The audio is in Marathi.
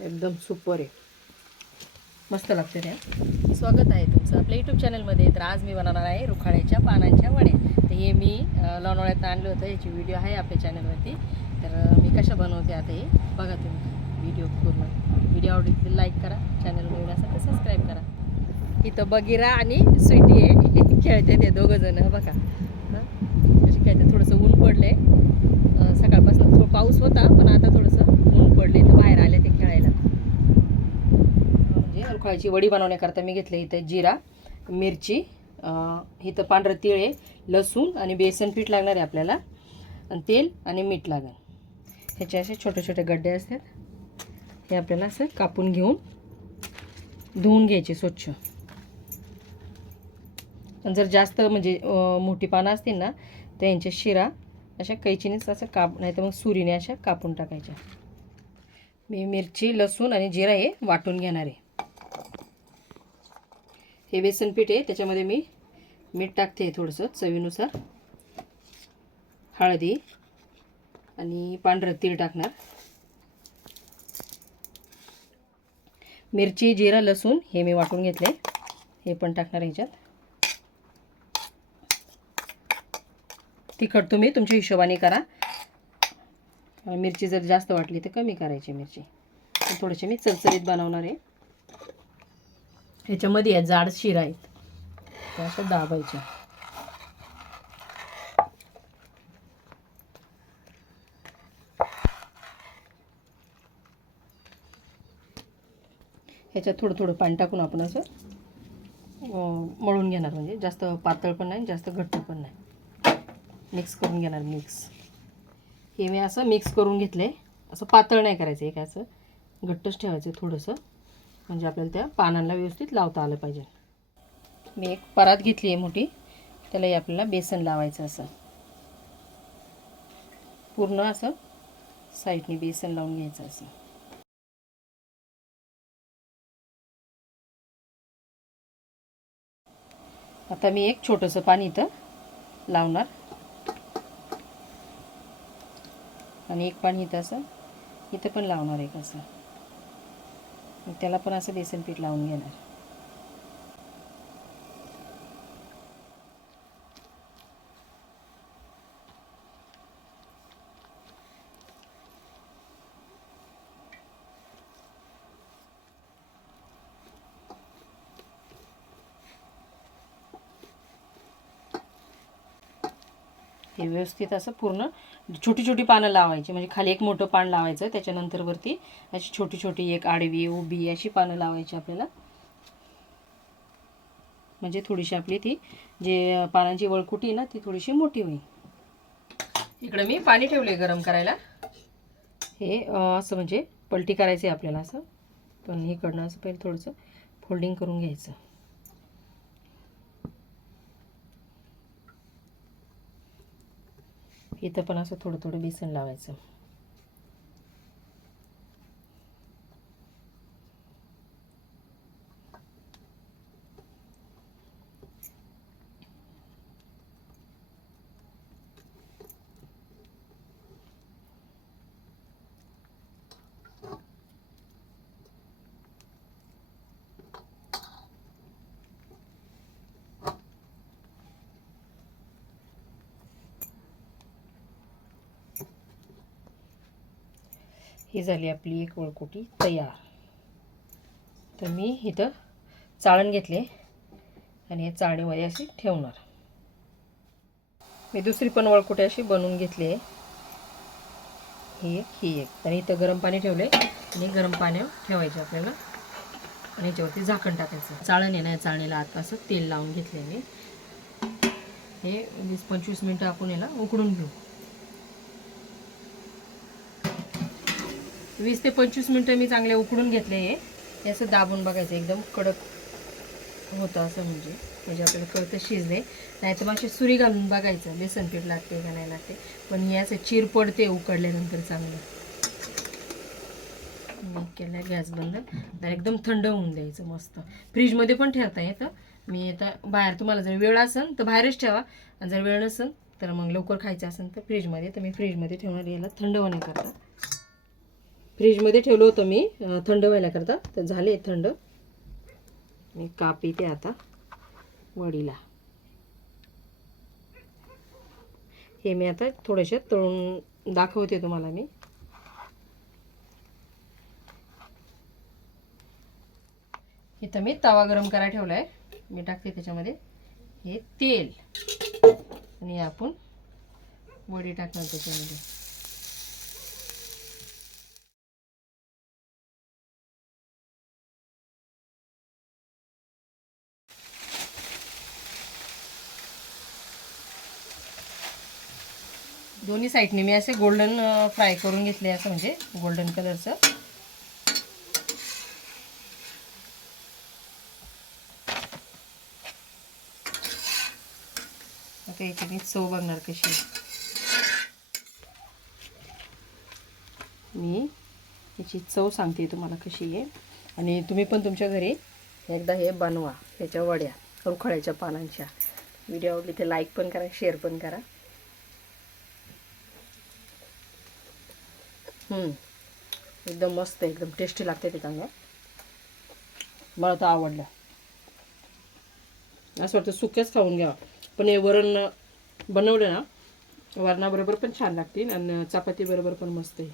एकदम सुपर आहे, मस्त लागते रे. स्वागत आहे तुमचं आपल्या यूट्यूब चॅनलमध्ये. तर आज मी बनवणार आहे रुखाड्याच्या पानांच्या वड्या. तर हे मी लोणावळ्यात आणलं होतं, याची व्हिडिओ आहे आपल्या चॅनलवरती. तर मी कशा बनवते आता हे बघा तुम्ही व्हिडिओ पूर्ण. व्हिडिओ आवडली लाईक करा, चॅनल नवीन असेल तर सबस्क्राईब करा. इथं बगीरा आणि स्वीटी आहे, खेळते ते दोघं जण बघा. कसे खेळते. थोडंसं ऊन पडले, सकाळपासून थोडं पाऊस होता पण आता थोडंसं ऊन पडले तर बाहेर आले ते खेळायला. म्हणजे रुखाळ्याची वडी बनवण्याकरता मी घेतले इथं जिरा, मिरची, इथं पांढरं तीळ आहे, लसूण आणि बेसन पीठ लागणार आहे आपल्याला, आणि तेल आणि मीठ लागेल. ह्याचे असे छोटे छोटे गड्डे असतात, हे आपल्याला असं कापून घेऊन धुवून घ्यायचे स्वच्छ. आणि जर जास्त म्हणजे मोठी पानं असतील ना तर यांच्या शिरा अशा कैचीनेच असं नाही तर मग सुरीने अशा कापून टाकायच्या. मी मिरची, लसूण आणि जिरा हे वाटून घेणार आहे. हे बेसन पीठ आहे, त्याच्यामध्ये मी मीठ टाकते थोडंसं चवीनुसार, हळदी आणि पांढरं तीळ टाकणार. मिरची, जिरा, लसूण हे मी वाटून घेतले, हे पण टाकणार ह्याच्यात. तिखट तुम्ही तुमच्या हिशोबाने करा, मिरची जर जास्त वाटली तर कमी करायची मिरची. थोडेसे मी चरचरीत बनवणार आहे. ह्याच्यामध्ये या जाड शिरा आहेत त्या अशा दाबायच्या. ह्याच्यात थोडं थोडं पाणी टाकून आपण असं मळून घेणार. म्हणजे जास्त पातळ पण नाही, जास्त घट्ट पण नाही, मिक्स करून घेणार. हे मी असं मिक्स करून घेतले. असं पातळ नाही करायचं, हे काय असं घट्टच ठेवायचं थोडंसं, म्हणजे आपल्याला त्या पानांना व्यवस्थित लावता आलं पाहिजे. मी एक परात घेतली आहे मोठी, त्यालाही आपल्याला बेसन लावायचं. असं पूर्ण असं साईडने बेसन लावून घ्यायचं. असं आता मी एक छोटंसं पाणी इथं लावणार आणि एक पाणी इथं असं इथं पण लावणार आहे. कसं त्याला पण असं बेसन पीठ लावून घेणार. हे व्यवस्थित असं पूर्ण छोटी छोटी पानं लावायची. म्हणजे खाली एक मोठं पान लावायचं, त्याच्यानंतर वरती अशी छोटी छोटी एक आडवी उभी अशी पानं लावायची आपल्याला. म्हणजे थोडीशी आपली ती जे पानांची वळकुटी ना ती थोडीशी मोठी होईल. इकडे मी पाणी ठेवले गरम करायला. हे असं म्हणजे पलटी करायचं आहे आपल्याला असं, पण इकडनं असं पहिले थोडंसं फोल्डिंग करून घ्यायचं. इथं पण असं थोडं थोडं बेसन लावायचं. ही झाली आपली एक वळकुटी तयार. तर मी इथं चाळण घेतले आणि हे चाळणीमध्ये अशी ठेवणार. मी दुसरी पण वळकुटी अशी बनवून घेतली आहे, ही एक. आणि इथं गरम पाणी ठेवले आणि गरम पाण्यावर ठेवायचे आपल्याला आणि याच्यावरती झाकण टाकायचं. चाळण आहे ना, चाळणीला आता असं तेल लावून घेतले मी. हे 20-25 मिनटं आपण याला उकडून घेऊ. 20 ते 25 मिनटं मी चांगले उकडून घेतले. हे असं दाबून बघायचं, एकदम कडक होतं असं, म्हणजे आपल्याला कळतं शिजले. नाही तर मग अशी सुरी घालून बघायचं बेसन पीठ लागते का नाही लागते. पण हे असं चिर पडते उकडल्यानंतर चांगलं. केलं गॅस बंद तर एकदम थंड होऊन द्यायचं. मस्त फ्रीजमध्ये पण ठेवता येतं. मी आता बाहेर, तुम्हाला जर वेळ असेल तर बाहेरच ठेवा, आणि जर वेळ नसेल तर मग लवकर खायचं असेल तर फ्रीजमध्ये. तर मी फ्रीजमध्ये ठेवणार याला थंड होण्याकरता. फ्रीजमध्ये ठेवलं होतं मी थंड व्हायला तर झाले थंड. आणि काप इथे आता वडीला. हे मी आता थोडेसे तळून दाखवते तुम्हाला मी. इथं मी तवा गरम करायला ठेवला आहे. मी टाकते त्याच्यामध्ये हे तेल आणि आपण वडी टाकणार त्याच्यामध्ये. दोन्ही साईडने मी असे गोल्डन फ्राय करून घेतले, असं म्हणजे गोल्डन कलरचं. आता याची मी चव बघणार कशी. मी याची चव सांगते तुम्हाला कशी आहे. आणि तुम्ही पण तुमच्या घरी एकदा हे बनवा, याच्या वड्या रुखाळ्याच्या पानांच्या. व्हिडिओ आवडली ते लाईक पण करा, शेअर पण करा. एकदम मस्त, एकदम टेस्टी लागते ते चांगलं. मला तर आवडलं. असं वाटतं सुक्याच खाऊन घ्यावा, पण हे वरण बनवलं ना, वरणाबरोबर पण छान लागतील आणि चपाती बरोबर पण मस्त आहे.